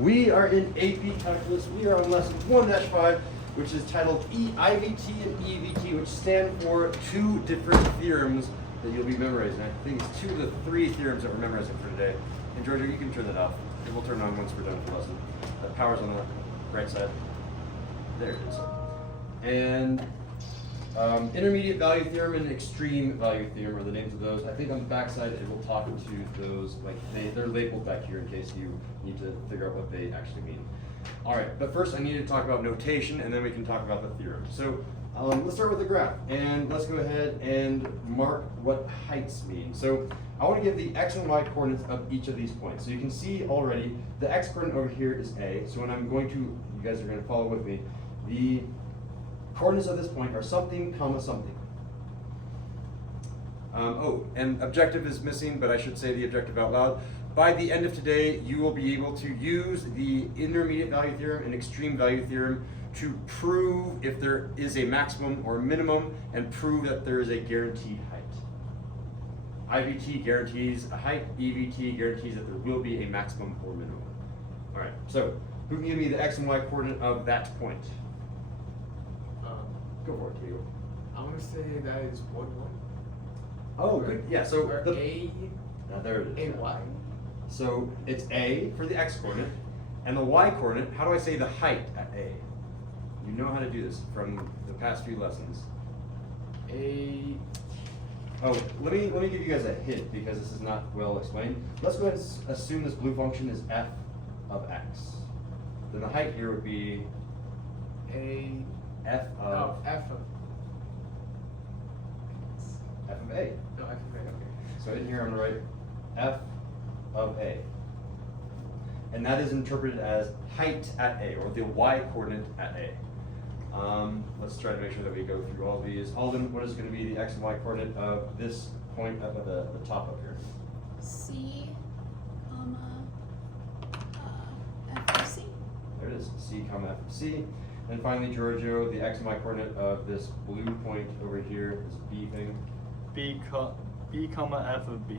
We are in AP Calculus. We are on lesson 1-5, which is titled IVT and EVT, which stand for two different theorems that you'll be memorizing. I think it's 2 to 3 theorems that we're memorizing for today. And Georgia, you can turn that off. It will turn on once we're done with the lesson. The power's on the right side. There it is. And intermediate value theorem and extreme value theorem are the names of those. I think on the back side it will talk to those, like they're labeled back here in case you need to figure out what they actually mean. All right, but first I need to talk about notation and then we can talk about the theorem. So let's start with the graph and let's go ahead and mark what heights mean. So I want to give the x and y coordinates of each of these points. So you can see already the x coordinate over here is A. So when I'm going to, you guys are going to follow with me, the coordinates of this point are something, comma, something. Oh, and objective is missing, but I should say the objective out loud. By the end of today, you will be able to use the intermediate value theorem and extreme value theorem to prove if there is a maximum or minimum and prove that there is a guaranteed height. IVT guarantees a height, EVT guarantees that there will be a maximum or minimum. All right, so who can give me the x and y coordinate of that point? Go for it, Diego. I want to say that is 1, 1. Oh, good. Yeah, so Or the, A, there it is. A, Y. So it's A for the x coordinate, and the y coordinate, how do I say the height at A? You know how to do this from the past few lessons. A. Oh, let me give you guys a hint because this is not well explained. Let's go ahead and assume this blue function is f of x. Then the height here would be A. f of F of. f of A. No, F of A, okay. So in here I'm gonna write f of A. And that is interpreted as height at A, or the y coordinate at A. Let's try to make sure that we go through all these. Alden, what is going to be the x and y coordinate of this point up at the top up here? C, comma, F of C. There it is, C, comma, F of C. And finally, Giorgio, the x and y coordinate of this blue point over here, this B thing. B, comma, F of B.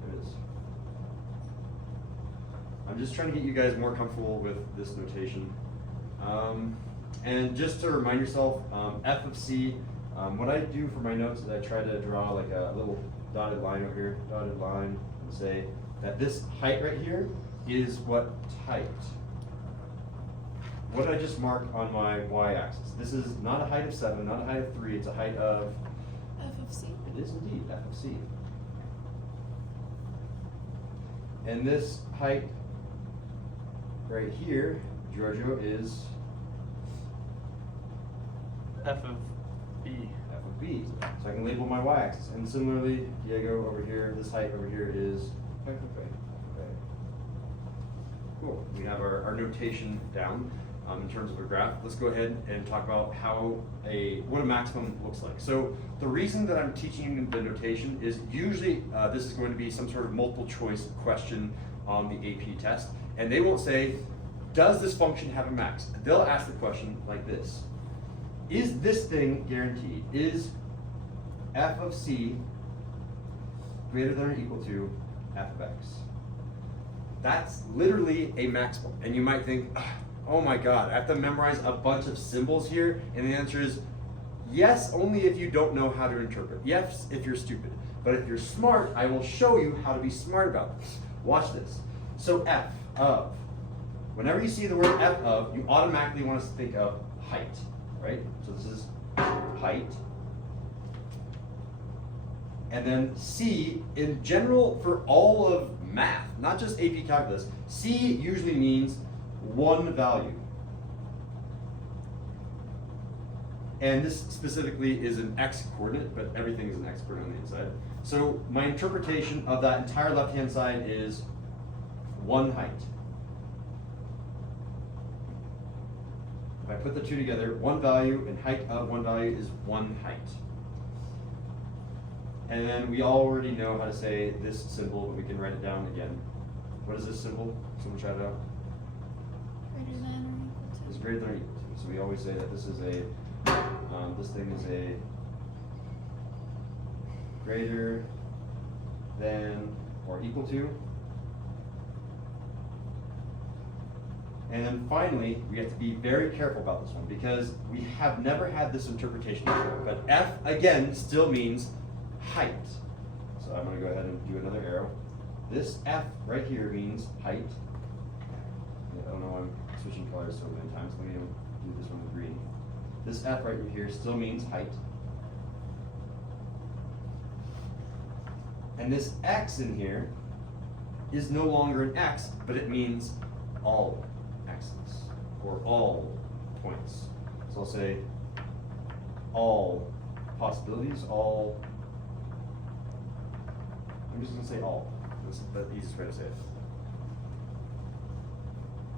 There it is. I'm just trying to get you guys more comfortable with this notation. And just to remind yourself, f of c, what I do for my notes is I try to draw like a little dotted line over here, dotted line, and say that this height right here is what height. What did I just mark on my y-axis? This is not a height of 7, not a height of 3, it's a height of? F of C. It is indeed f of c. And this height right here, Giorgio, is? F of B. F of b. So I can label my y-axis. And similarly, Diego over here, this height over here is F of A. Cool. We have our notation down in terms of a graph. Let's go ahead and talk about what a maximum looks like. So the reason that I'm teaching the notation is usually this is going to be some sort of multiple choice question on the AP test. And they won't say, does this function have a max? They'll ask the question like this. Is this thing guaranteed? Is f of c greater than or equal to f of x? That's literally a maximum. And you might think, oh my God, I have to memorize a bunch of symbols here. And the answer is yes, only if you don't know how to interpret. Yes, if you're stupid. But if you're smart, I will show you how to be smart about this. Watch this. So f of, whenever you see the word f of, you automatically want to think of height, right? So this is height. And then C, in general, for all of math, not just AP Calculus, C usually means one value. And this specifically is an x coordinate, but everything is an x coordinate on the inside. So my interpretation of that entire left-hand side is one height. If I put the two together, one value and height of one value is one height. And then we already know how to say this symbol, but we can write it down again. What is this symbol? Someone shout it out. Greater than or equal to. It's greater than or equal to. So we always say that this is this thing is a greater than or equal to And then finally, we have to be very careful about this one because we have never had this interpretation before. But F, again, still means height. So I'm going to go ahead and do another arrow. This F right here means height. I don't know why I'm switching colors so many times. Let me do this one with green. This F right here still means height. And this X in here is no longer an X, but it means all X's or all points. So I'll say all possibilities, all. I'm just going to say all. That's the easiest way to say it.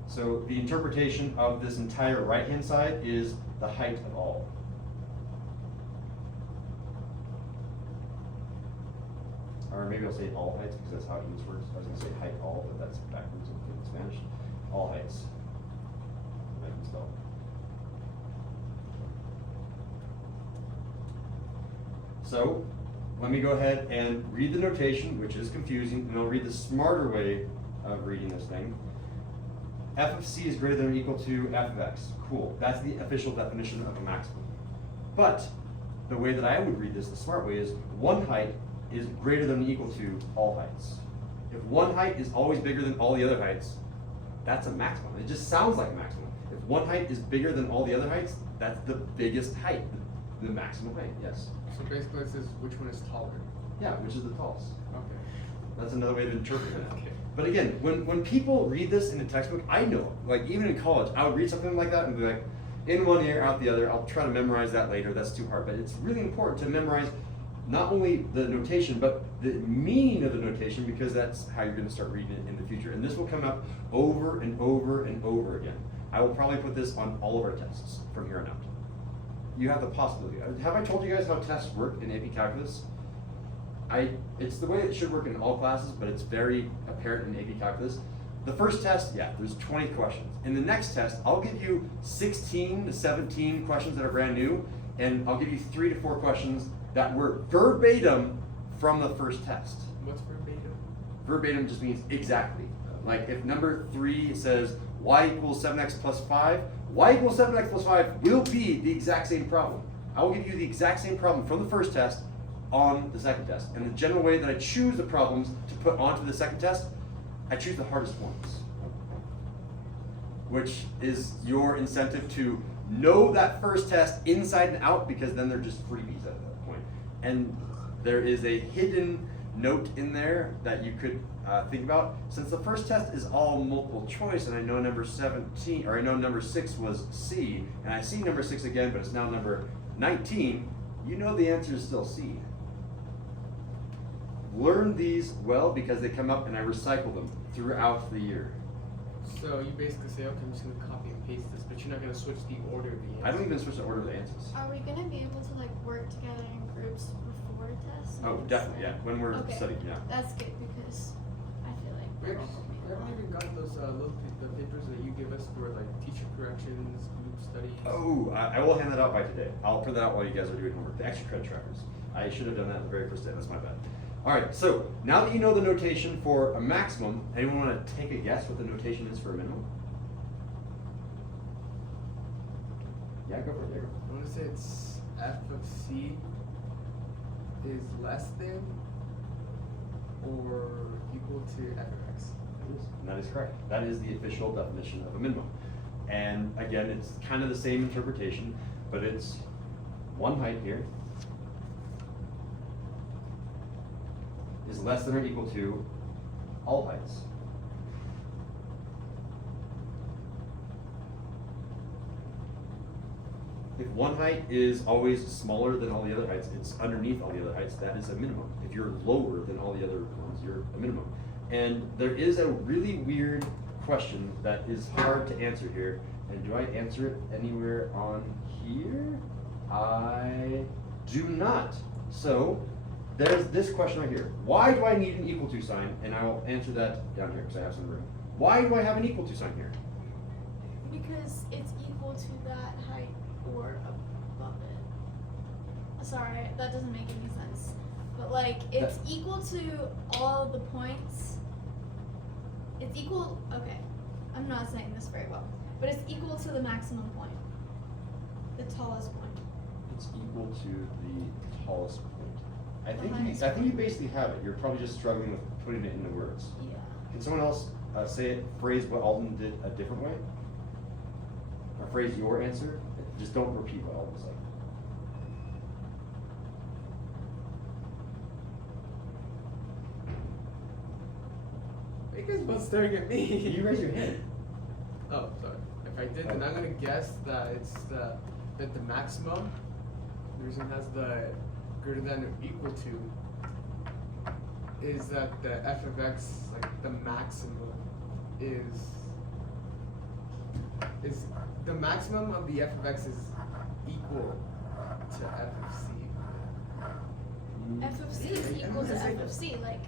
So the interpretation of this entire right-hand side is the height of all. Or maybe I'll say all heights because that's how English works. I was going to say height all, but that's backwards in Spanish. All heights. I can spell. So let me go ahead and read the notation, which is confusing, and I'll read the smarter way of reading this thing. F of c is greater than or equal to f of x. Cool. That's the official definition of a maximum. But the way that I would read this, the smart way, is one height is greater than or equal to all heights. If one height is always bigger than all the other heights, that's a maximum. It just sounds like a maximum. If one height is bigger than all the other heights, that's the biggest height, the maximum height, yes. So basically it says which one is taller. Yeah, which is the tallest. Okay. That's another way of interpreting it. Okay. But again, when people read this in a textbook, I know, like even in college, I would read something like that and be like, in one ear, out the other. I'll try to memorize that later. That's too hard. But it's really important to memorize not only the notation, but the meaning of the notation, because that's how you're going to start reading it in the future. And this will come up over and over and over again. I will probably put this on all of our tests from here on out. You have the possibility. Have I told you guys how tests work in AP Calculus? It's the way it should work in all classes, but it's very apparent in AP Calculus. The first test, yeah, there's 20 questions. In the next test, I'll give you 16 to 17 questions that are brand new, and I'll give you 3 to 4 questions that were verbatim from the first test. What's verbatim? Verbatim just means exactly. Like if number 3 says y equals 7x plus 5, y equals 7x plus 5 will be the exact same problem. I will give you the exact same problem from the first test on the second test. And the general way that I choose the problems to put onto the second test, I choose the hardest ones, which is your incentive to know that first test inside and out, because then they're just freebies at that point. And there is a hidden note in there that you could think about. Since the first test is all multiple choice, and I know number 17, or I know number 6 was C, and I see number 6 again, but it's now number 19, you know the answer is still C. Learn these well because they come up and I recycle them throughout the year. So you basically say, okay, I'm just gonna copy and paste this, but you're not gonna switch the order of the answers. I don't even switch the order of the answers. Are we gonna be able to like work together in groups before tests? Oh, definitely, yeah. When we're Okay. studying, yeah. That's good because I feel like We we're all gonna be haven't even got those the papers that you give us for like teacher corrections, group studies. Oh, I will hand that out by today. I'll print that out while you guys are doing homework. The extra credit trackers. I should have done that the very first day. That's my bad. All right, so now that you know the notation for a maximum, anyone want to take a guess what the notation is for a minimum? Yeah, go for it. Yeah, go. I want to say it's f of c is less than or equal to f of x. It is, and that is correct. That is the official definition of a minimum. And again, it's kind of the same interpretation, but it's one height here is less than or equal to all heights. If one height is always smaller than all the other heights, it's underneath all the other heights, that is a minimum. If you're lower than all the other ones, you're a minimum. And there is a really weird question that is hard to answer here. And do I answer it anywhere on here? I do not. So there's this question right here. Why do I need an equal to sign? And I will answer that down here because I have some room. Why do I have an equal to sign here? because it's equal to that height or above it. Sorry, that doesn't make any sense. But like, it's equal to all the points. It's equal, okay. I'm not saying this very well, but it's equal to the maximum point, the tallest point. It's equal to the tallest point. I The think highest you point. basically have it. You're probably just struggling with putting it into words. Yeah. Can someone else say it, phrase what Alden did a different way? Or phrase your answer? Just don't repeat what Alden said. You guys both staring at me. You raise your hand. Oh, sorry. If I did, then I'm gonna guess that it's that the maximum, the reason it has the greater than or equal to, is that the f of x, like the maximum, is the maximum of the f of x is equal to f of c. F of C is I'm equal to gonna say F of C, like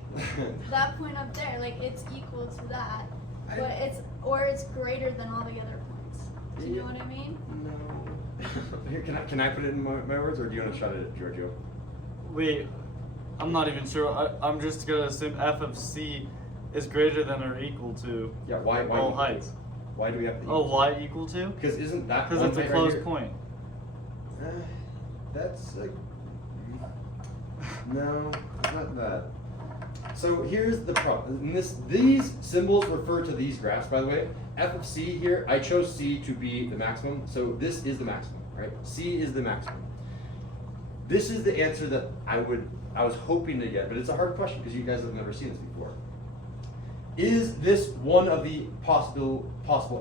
that point up there, like it's equal to that, but it's greater than all the other points. Do you know what I mean? No. Here, can I put it in my words, or do you want to shut it, Giorgio? Wait, I'm not even sure. I'm just gonna assume f of c is greater than or equal to Yeah. Why? all heights. Why do we have the? Oh, y equal to? Because isn't that Because one it's a height closed right point. here? That's like. No, it's not that. So here's the problem. These symbols refer to these graphs, by the way. F of C here, I chose C to be the maximum, so this is the maximum, right? C is the maximum. This is the answer that I was hoping to get, but it's a hard question because you guys have never seen this before. Is this one of the possible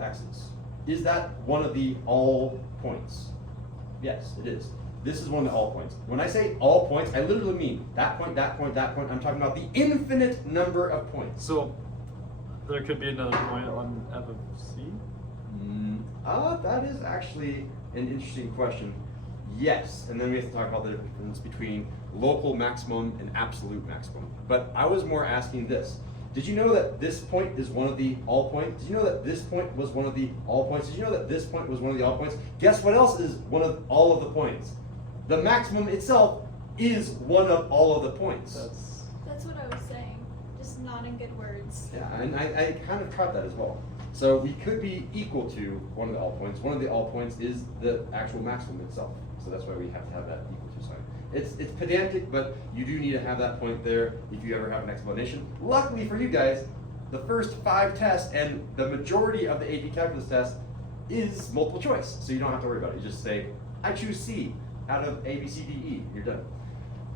x's? Is that one of the all points? Yes, it is. This is one of the all points. When I say all points, I literally mean that point, that point, that point. I'm talking about the infinite number of points. So there could be another point on f of c. That is actually an interesting question. Yes, and then we have to talk about the difference between local maximum and absolute maximum. But I was more asking this. Did you know that this point is one of the all points? Did you know that this point was one of the all points? Did you know that this point was one of the all points? Guess what else is one of all of the points? The maximum itself is one of all of the points. That's what I was saying, just not in good words. Yeah, and I kind of caught that as well. So we could be equal to one of the all points. One of the all points is the actual maximum itself. So that's why we have to have that equal to sign. It's pedantic, but you do need to have that point there if you ever have an explanation. Luckily for you guys, the first 5 tests and the majority of the AP Calculus test is multiple choice. So you don't have to worry about it. You just say, I choose C out of A, B, C, D, E. You're done.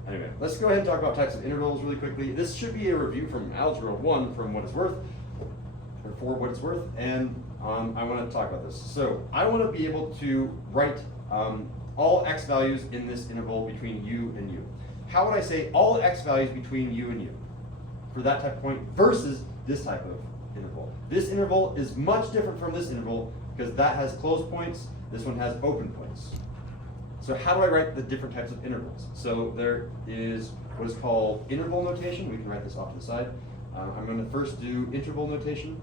Anyway, let's go ahead and talk about types of intervals really quickly. This should be a review from Algebra 1 from what it's worth, or for what it's worth, and I want to talk about this. So I want to be able to write all x values in this interval between u and u. How would I say all x values between u and u for that type of point versus this type of interval? This interval is much different from this interval because that has closed points, this one has open points. So how do I write the different types of intervals? So there is what is called interval notation. We can write this off to the side. I'm going to first do interval notation.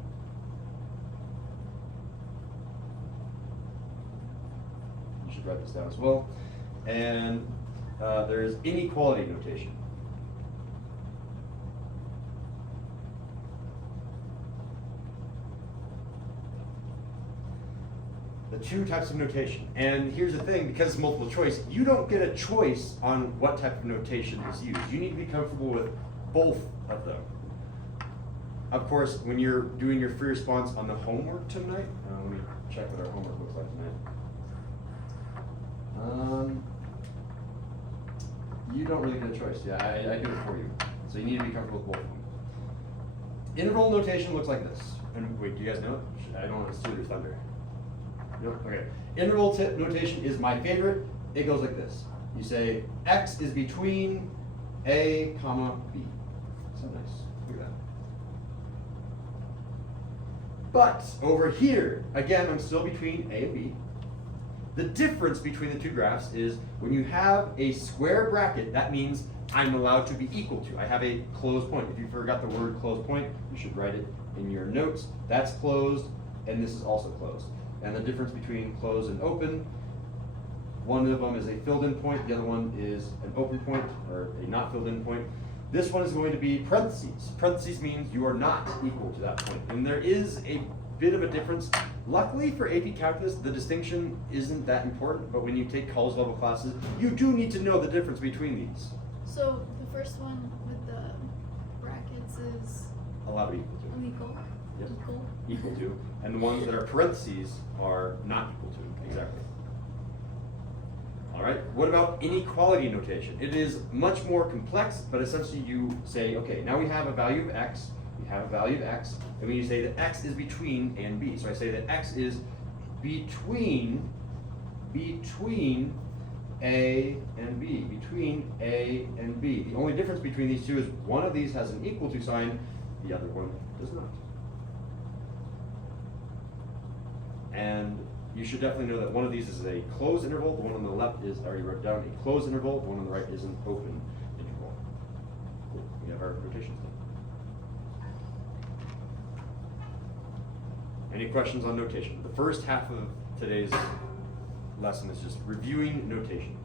You should write this down as well. And there's inequality notation. The 2 types of notation. And here's the thing, because it's multiple choice, you don't get a choice on what type of notation is used. You need to be comfortable with both of them. Of course, when you're doing your free response on the homework tonight, let me check what our homework looks like tonight. You don't really get a choice. Yeah, I do it for you. So you need to be comfortable with both of them. Interval notation looks like this. And wait, do you guys know it? I don't want to steal your thunder. Nope. Okay. Interval notation is my favorite. It goes like this. You say x is between a, comma, b. So nice. Look at that. But over here, again, I'm still between a and b. The difference between the 2 graphs is when you have a square bracket, that means I'm allowed to be equal to. I have a closed point. If you forgot the word closed point, you should write it in your notes. That's closed, and this is also closed. And the difference between closed and open, one of them is a filled-in point, the other one is an open point, or a not filled-in point. This one is going to be parentheses. Parentheses means you are not equal to that point. And there is a bit of a difference. Luckily for AP Calculus, the distinction isn't that important, but when you take college level classes, you do need to know the difference between these. So the first one with the brackets is Allowed to be equal to. illegal. Yep. Equal. Equal to. And the ones that are parentheses are not equal to. Exactly. All right, what about inequality notation? It is much more complex, but essentially you say, okay, now we have a value of x, we have a value of x, and when you say that x is between A and B. So I say that x is between A and B, between A and B. The only difference between these two is one of these has an equal to sign, the other one does not. And you should definitely know that one of these is a closed interval, the one on the left is, I already wrote down, a closed interval, the one on the right is an open interval. Cool. We have our notations done. Any questions on notation? The first half of today's lesson is just reviewing notation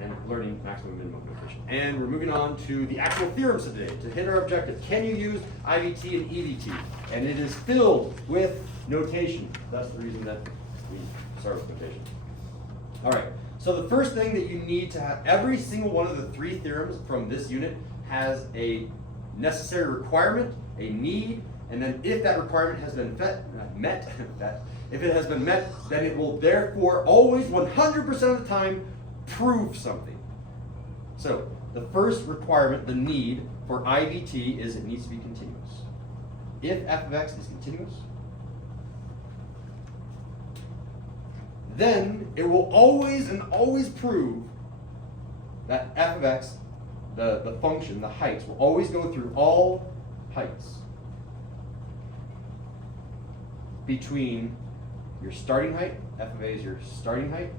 and learning maximum and minimum notation. And we're moving on to the actual theorems today to hit our objective. Can you use IVT and EVT? And it is filled with notation. That's the reason that we start with notation. All right, so the first thing that you need to have, every single one of the three theorems from this unit has a necessary requirement, a need, and then if that requirement has been met, if it has been met, then it will therefore always 100% of the time prove something. So the first requirement, the need for IVT is it needs to be continuous. If f of x is continuous, then it will always and always prove that f of x, the function, the heights, will always go through all heights between your starting height, f of a is your starting height,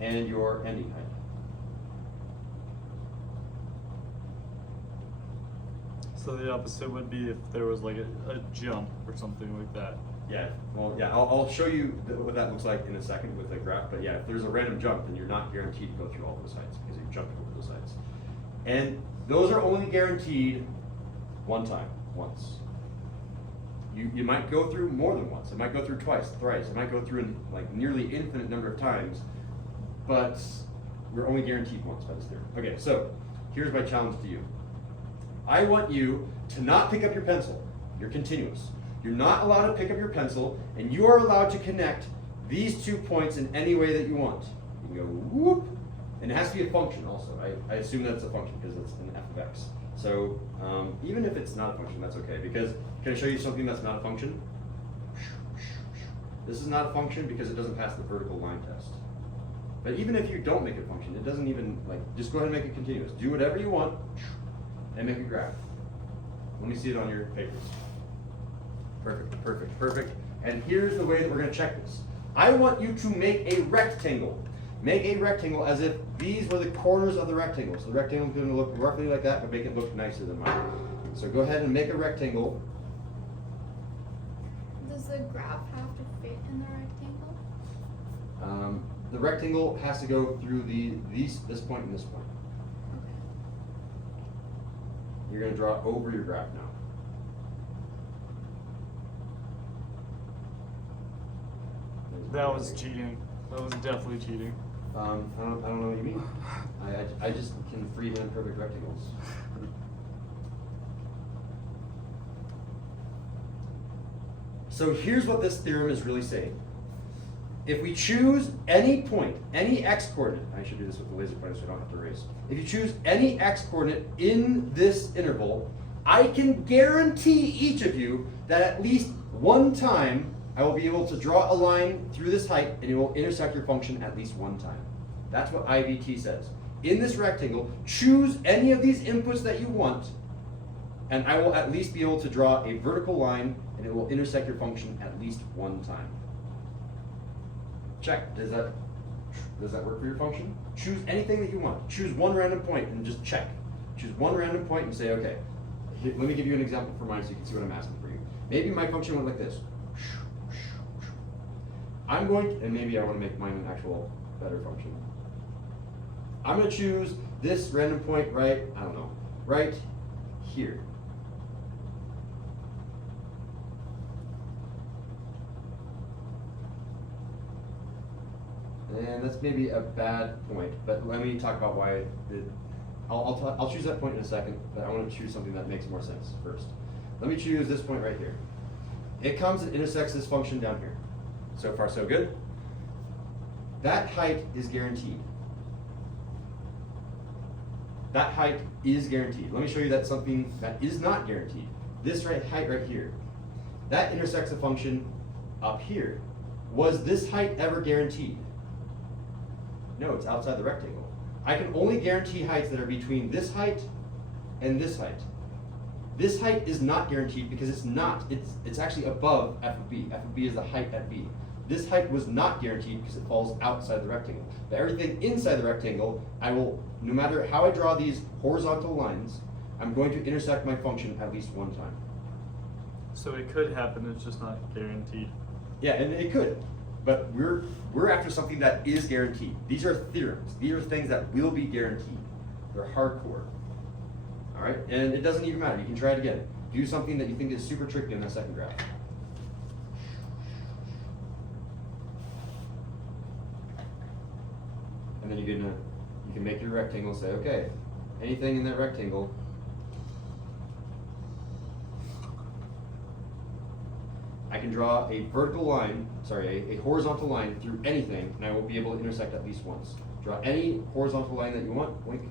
and your ending height. So the opposite would be if there was like a jump or something like that. Yeah, well, yeah, I'll show you what that looks like in a second with the graph, but yeah, if there's a random jump, then you're not guaranteed to go through all those heights because you're jumping over those heights. And those are only guaranteed one time, once. You might go through more than once. It might go through twice, thrice. It might go through like nearly infinite number of times, but we're only guaranteed once by this theorem. Okay, so here's my challenge to you. I want you to not pick up your pencil. You're continuous. You're not allowed to pick up your pencil, and you are allowed to connect these 2 points in any way that you want. You can go whoop, and it has to be a function also. I assume that's a function because it's an f of x. So even if it's not a function, that's okay, because can I show you something that's not a function? This is not a function because it doesn't pass the vertical line test. But even if you don't make it a function, it doesn't even, just go ahead and make it continuous. Do whatever you want and make a graph. Let me see it on your papers. Perfect, perfect, perfect. And here's the way that we're going to check this. I want you to make a rectangle. Make a rectangle as if these were the corners of the rectangle. So the rectangle is going to look roughly like that, but make it look nicer than mine. So go ahead and make a rectangle. Does the graph have to fit in the rectangle? The rectangle has to go through this point and this point. Okay. You're going to draw over your graph now. That was cheating. That was definitely cheating. I don't know what you mean. I just can freehand perfect rectangles. So here's what this theorem is really saying. If we choose any point, any x coordinate, I should do this with the laser pointer so I don't have to erase. If you choose any x coordinate in this interval, I can guarantee each of you that at least one time I will be able to draw a line through this height and it will intersect your function at least one time. That's what IVT says. In this rectangle, choose any of these inputs that you want, and I will at least be able to draw a vertical line and it will intersect your function at least one time. Check. Does that work for your function? Choose anything that you want. Choose one random point and just check. Choose one random point and say, okay, let me give you an example for mine so you can see what I'm asking for you. Maybe my function went like this. I'm going to, and maybe I want to make mine an actual better function. I'm going to choose this random point right, I don't know, right here. And that's maybe a bad point, but let me talk about why I'll choose that point in a second, but I want to choose something that makes more sense first. Let me choose this point right here. It comes and intersects this function down here. So far, so good. That height is guaranteed. That height is guaranteed. Let me show you that something that is not guaranteed. This height right here. That intersects a function up here. Was this height ever guaranteed? No, it's outside the rectangle. I can only guarantee heights that are between this height and this height. This height is not guaranteed because it's not. It's actually above f of b. F of b is the height at b. This height was not guaranteed because it falls outside the rectangle. But everything inside the rectangle, I will, no matter how I draw these horizontal lines, I'm going to intersect my function at least one time. So it could happen, it's just not guaranteed. Yeah, and it could. But we're after something that is guaranteed. These are theorems. These are things that will be guaranteed. They're hardcore. All right, and it doesn't even matter. You can try it again. Do something that you think is super tricky in that second graph. And then you can make your rectangle and say, okay, anything in that rectangle. I can draw a vertical line, a horizontal line through anything, and I will be able to intersect at least once. Draw any horizontal line that you want, boink,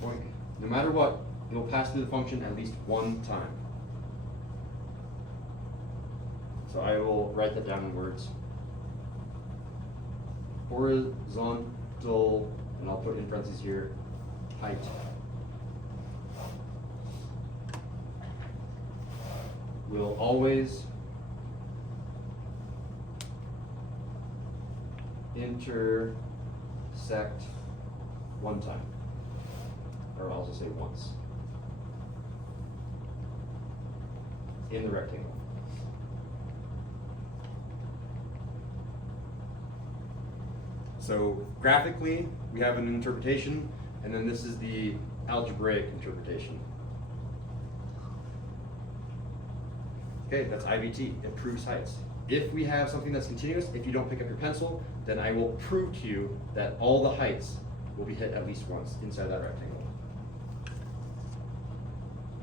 boink. No matter what, it will pass through the function at least one time. So I will write that down in words. Horizontal, and I'll put in parentheses here, height. Will always intersect one time, or I'll also say once, in the rectangle. So graphically, we have an interpretation, and then this is the algebraic interpretation. Okay, that's IVT, it proves heights. If we have something that's continuous, if you don't pick up your pencil, then I will prove to you that all the heights will be hit at least once inside that rectangle.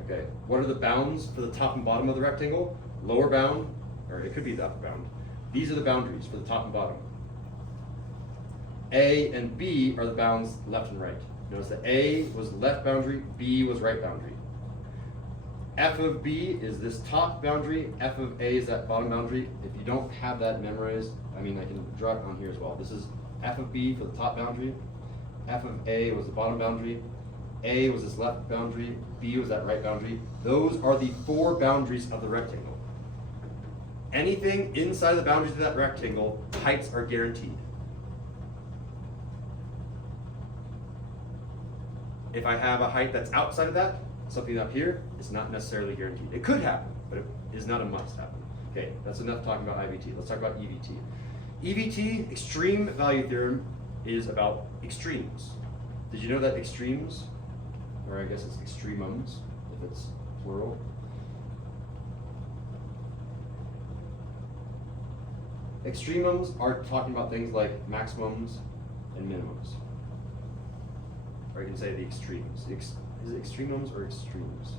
Okay, what are the bounds for the top and bottom of the rectangle? Lower bound, or it could be the upper bound. These are the boundaries for the top and bottom. A and B are the bounds left and right. Notice that A was left boundary, B was right boundary. F of B is this top boundary, F of A is that bottom boundary. If you don't have that memorized, I can draw it on here as well. This is F of B for the top boundary, F of A was the bottom boundary, A was this left boundary, B was that right boundary. Those are the four boundaries of the rectangle. Anything inside the boundaries of that rectangle, heights are guaranteed. If I have a height that's outside of that, something up here, is not necessarily guaranteed. It could happen, but it is not a must happen. Okay, that's enough talking about IVT. Let's talk about EVT. EVT, extreme value theorem, is about extremes. Did you know that extremes, or I guess it's extremums, if it's plural. Extremums are talking about things like maximums and minimums. Or you can say the extremes. Is it extremums or extremes?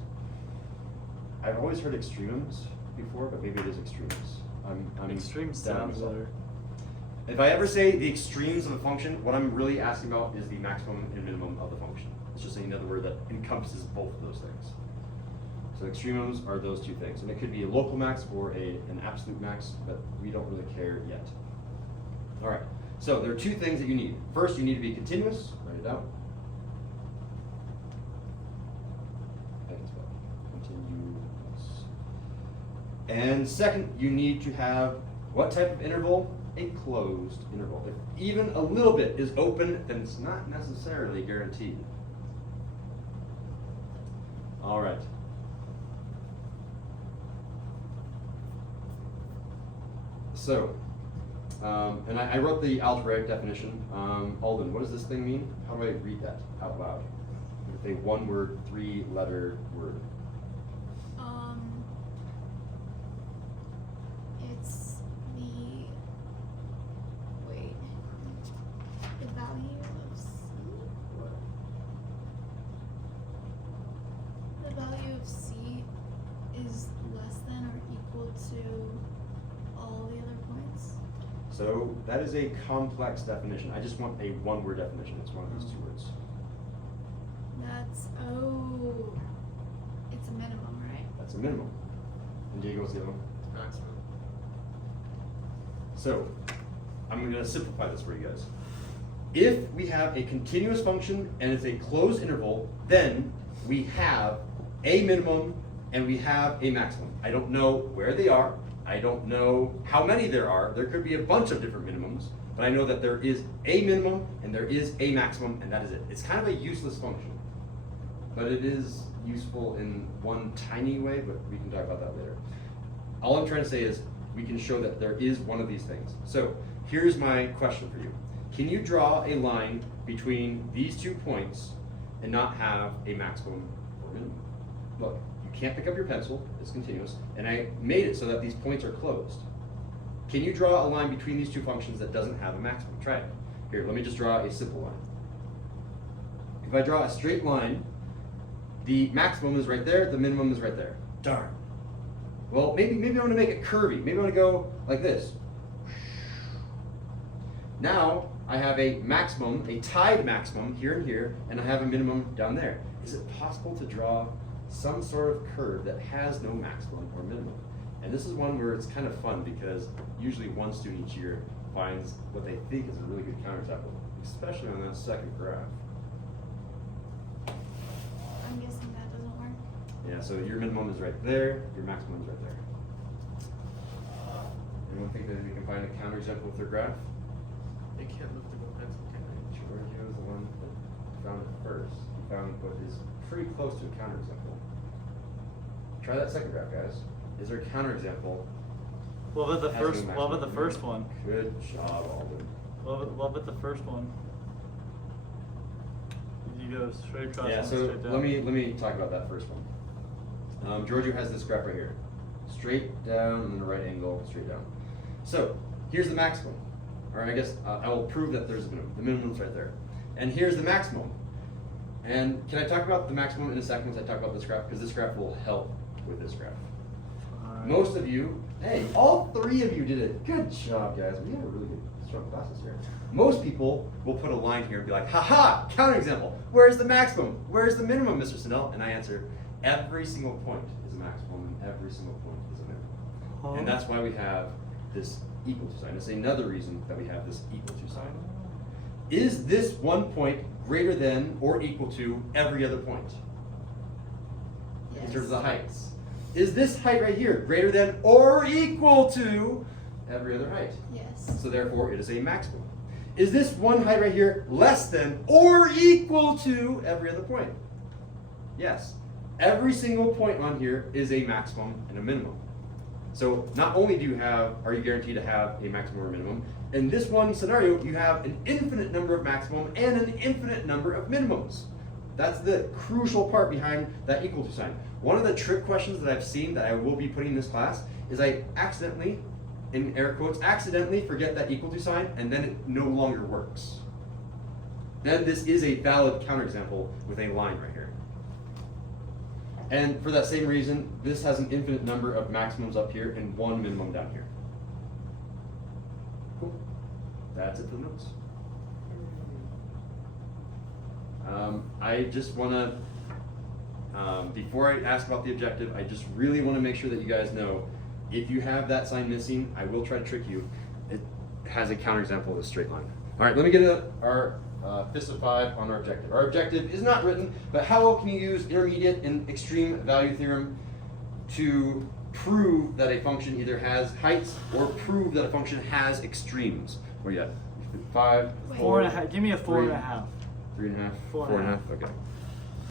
I've always heard extremums before, but maybe it is extremes. I'm Extremes down sounds myself. better. If I ever say the extremes of a function, what I'm really asking about is the maximum and minimum of the function. It's just another word that encompasses both of those things. So extremums are those two things. And it could be a local max or an absolute max, but we don't really care yet. All right, so there are two things that you need. First, you need to be continuous. Write it down. And second, you need to have what type of interval? A closed interval. If even a little bit is open, then it's not necessarily guaranteed. All right. So, and I wrote the algebraic definition. Alden, what does this thing mean? How do I read that out loud? a one-word, three-letter word? It's the value of C? The value of C is less than or equal to all the other points? So that is a complex definition. I just want a one-word definition. It's one of these two words. That's, it's a minimum, right? That's a minimum. And Diego, what's the other one? Maximum. So, I'm going to simplify this for you guys. If we have a continuous function and it's a closed interval, then we have a minimum and we have a maximum. I don't know where they are. I don't know how many there are. There could be a bunch of different minimums, but I know that there is a minimum and there is a maximum, and that is it. It's kind of a useless function, but it is useful in one tiny way, but we can talk about that later. All I'm trying to say is we can show that there is one of these things. So here's my question for you. Can you draw a line between these 2 points and not have a maximum or minimum? Look, you can't pick up your pencil, it's continuous, and I made it so that these points are closed. Can you draw a line between these 2 functions that doesn't have a maximum? Try it. Here, let me just draw a simple line. If I draw a straight line, the maximum is right there, the minimum is right there. Darn. Well, maybe I want to make it curvy. Maybe I want to go like this. Now I have a maximum, a tied maximum here and here, and I have a minimum down there. Is it possible to draw some sort of curve that has no maximum or minimum? And this is one where it's kind of fun because usually one student each year finds what they think is a really good counterexample, especially on that second graph. I'm guessing that doesn't work. Yeah, so your minimum is right there, your maximum is right there. Anyone think that we can find a counterexample with their graph? They can't lift the pencil, can they? Giorgio is the one that found it first. He found what is pretty close to a counterexample. Try that second graph, guys. Is there a counterexample? What about the that has first? no What about the maximum? first one? Good job, Alden. What about the first one? You go straight across. Yeah, and so straight down. let me talk about that first one. Giorgio has this graph right here. Straight down and then a right angle, straight down. So here's the maximum. Or I guess I will prove that there's a minimum. The minimum's right there. And here's the maximum. And can I talk about the maximum in a second once I talk about this graph? Because this graph will help with this graph. Alright. Most of you, hey, all 3 of you did it. Good job, guys. We have a really good, strong classes here. Most people will put a line here and be like, haha, counterexample. Where's the maximum? Where's the minimum, Mr. Snell? And I answer, every single point is a maximum and every single point is a minimum. Huh? And that's why we have this equal to sign. That's another reason that we have this equal to sign. Is this one point greater than or equal to every other point? Yes. In terms of the heights. Is this height right here greater than or equal to every other height? Yes. So therefore it is a maximum. Is this one height right here less than or equal to every other point? Yes. Every single point on here is a maximum and a minimum. So not only are you guaranteed to have a maximum or minimum, in this one scenario, you have an infinite number of maximum and an infinite number of minimums. That's the crucial part behind that equal to sign. One of the trick questions that I've seen that I will be putting in this class is I accidentally, in air quotes, accidentally forget that equal to sign, and then it no longer works. Then this is a valid counterexample with a line right here. And for that same reason, this has an infinite number of maximums up here and one minimum down here. Cool. That's it for the notes. I just want to, before I ask about the objective, I just really want to make sure that you guys know, if you have that sign missing, I will try to trick you. It has a counterexample of a straight line. All right, let me get our fist of 5 on our objective. Our objective is not written, but how well can you use intermediate and extreme value theorem to prove that a function either has heights or prove that a function has extremes? Where you at? 5, Wait. 4.5. Give me a 4.5. 3.5, 4.5. 4.5, okay.